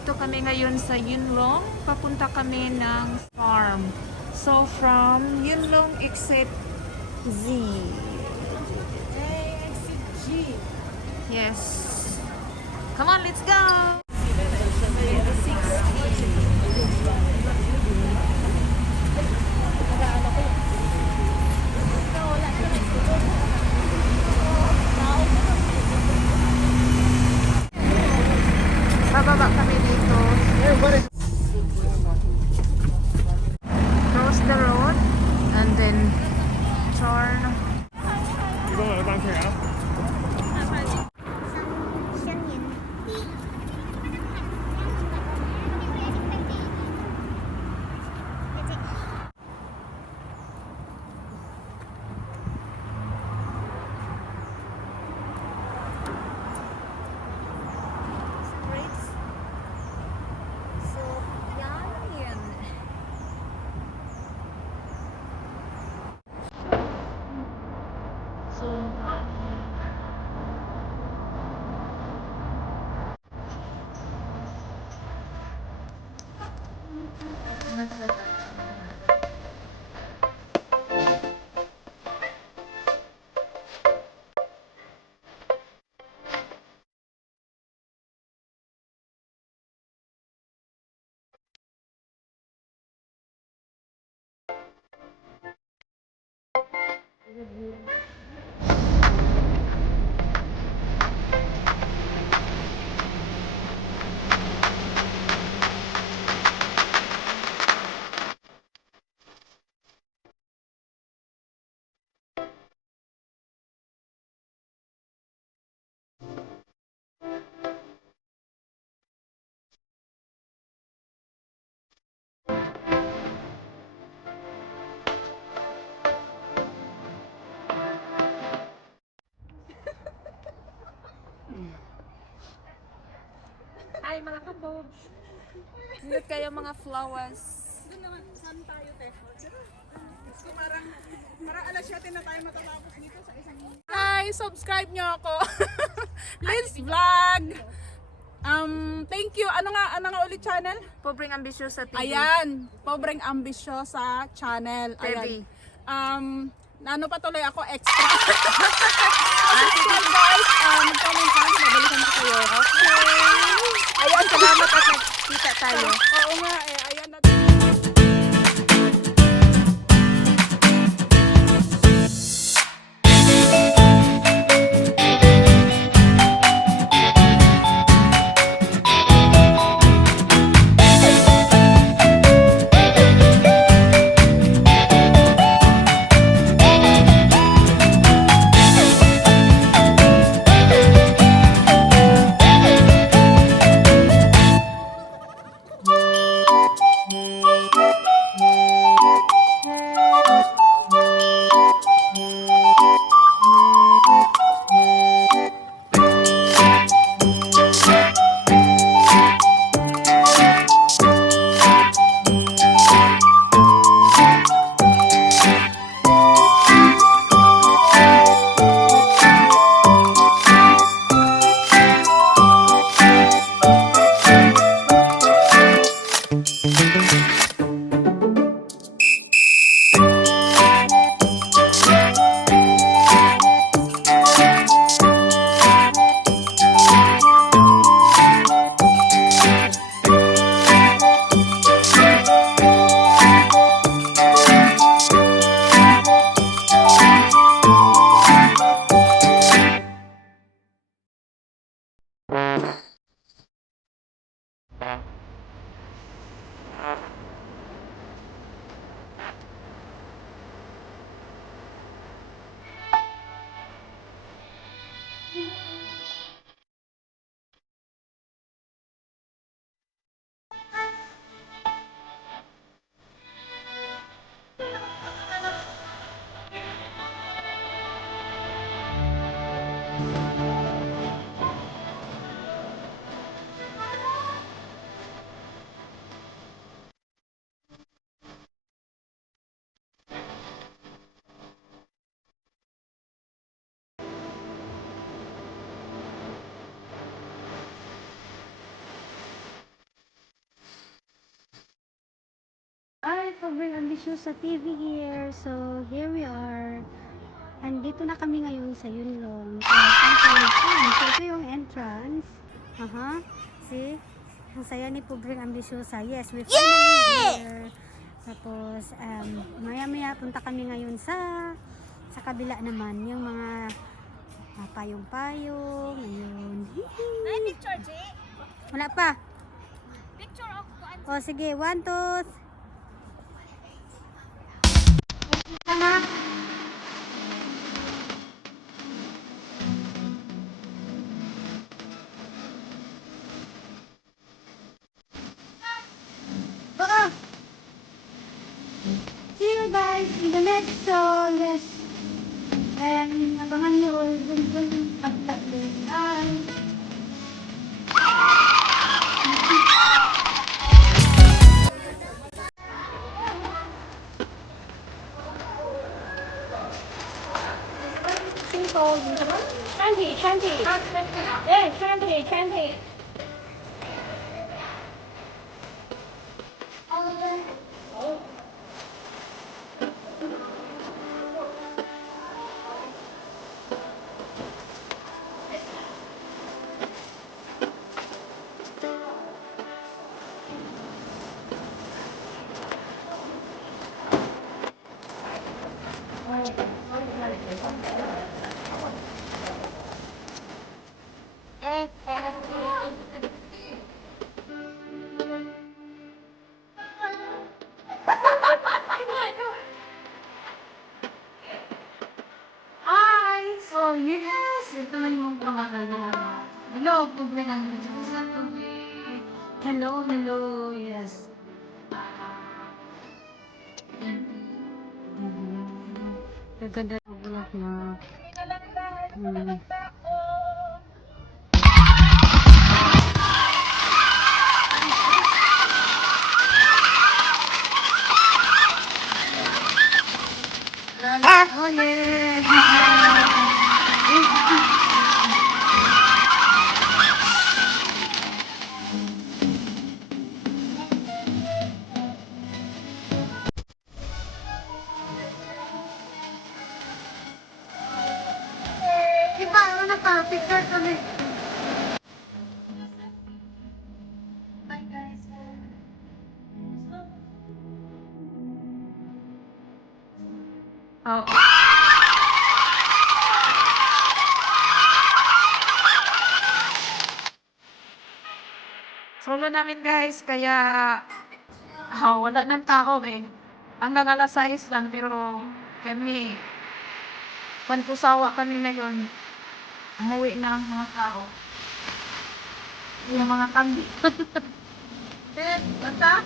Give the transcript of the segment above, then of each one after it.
Nandito kami ngayon sa Yunlong. Papunta kami ng farm. So from Yunlong exit Z. Exit G. Yes. Come on, let's go! Bababa kami dito. Cross the road and then turn. Hi mga kabobs! Nindot kayo mga flowers. Doon naman, saan tayo, te? So parang alas 7 na tayo matatapos dito sa isang... Hi! Subscribe nyo ako! Liz Vlog! Thank you. Ano nga ulit channel? Pobreng Ambisyosa TV. Ayan, Pobreng Ambisyosa channel. TV. Ayan. Ano pa tuloy ako extra. Subscribe guys. Mag-comment lang. Babalikan ko kayo. Okay. Ayun, salamat at nagkita tayo. Oo nga eh. Pobreng Ambisyosa TV here. So, here we are. Andito na kami ngayon sa Yunlong. So, ito yung entrance. See? Ang saya ni Pobreng Ambisyosa. Yes, we finally here. Tapos, maya-maya punta kami ngayon sa kabila naman. Yung mga payong-payong. Ayun. Ay, picture, G. Wala pa. Picture of O, sige. 1, 2, see you guys in the next song. Yes. And abangan nyo ulit pagtagpuan. Shanty. Yeah, Shanty. Hi! So, yes! Ito na yung pangalan na. Hello, Pobreng. Hello, yes. Gaganda ng bulak na. Oh, yeah! Iba, ano pa? Picture kami. Bye, guys. Oo. Solo namin guys, kaya wala ng tao eh. Hanggang alas 6 lang, pero kami, panpusawa kami na yun. Umuwi na ang mga tao. Yung mga kambi. Basta?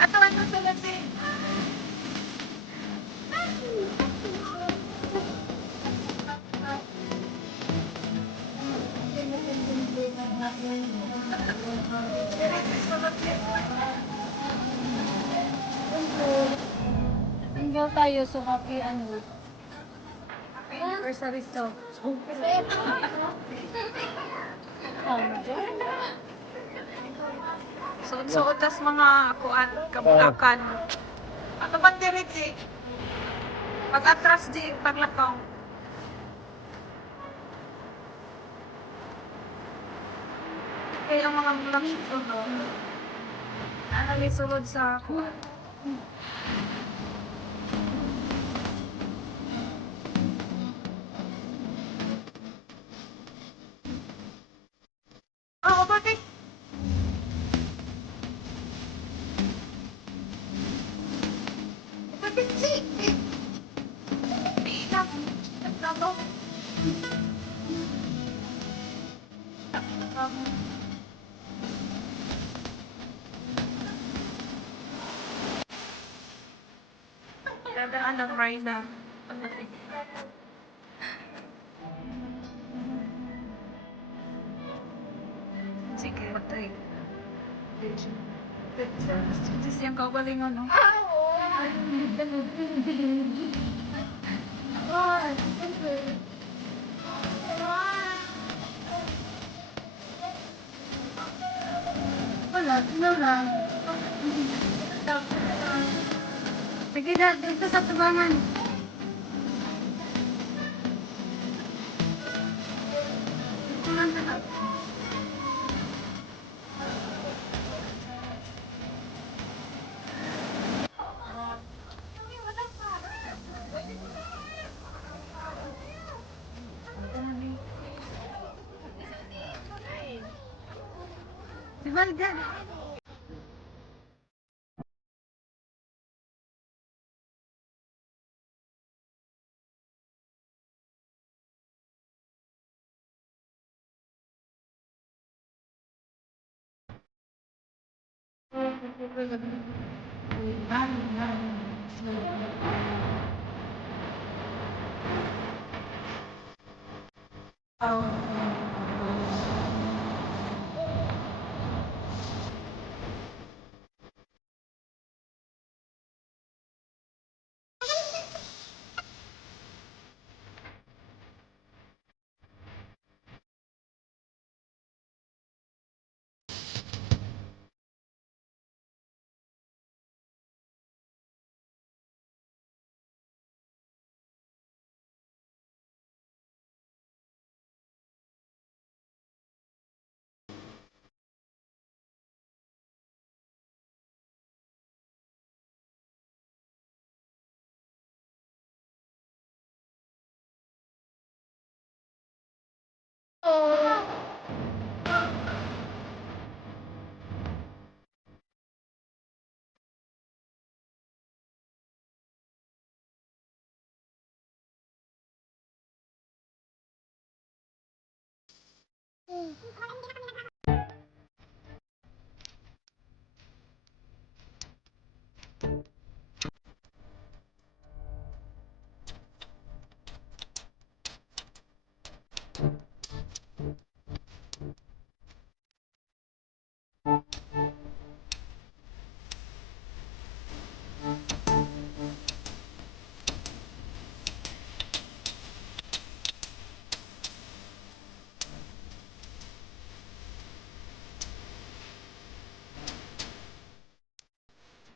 Ato ano sila si? Tinggal tayo sa kape, ano? Or sa resto. Suot-suot tas mga kuan, kabulakan. Ano ba direct eh? Pag atras di, paglakaw. Kaya ang mga bulak sulod. Ano may sulod sa kuan? Bakit? Bakit si? Ilang. Nagtato. Dadaan ng Rhina. Sige, matay. Ito siyang kawalingon, no? Sige na, dito sa tubangan. Dibalgan.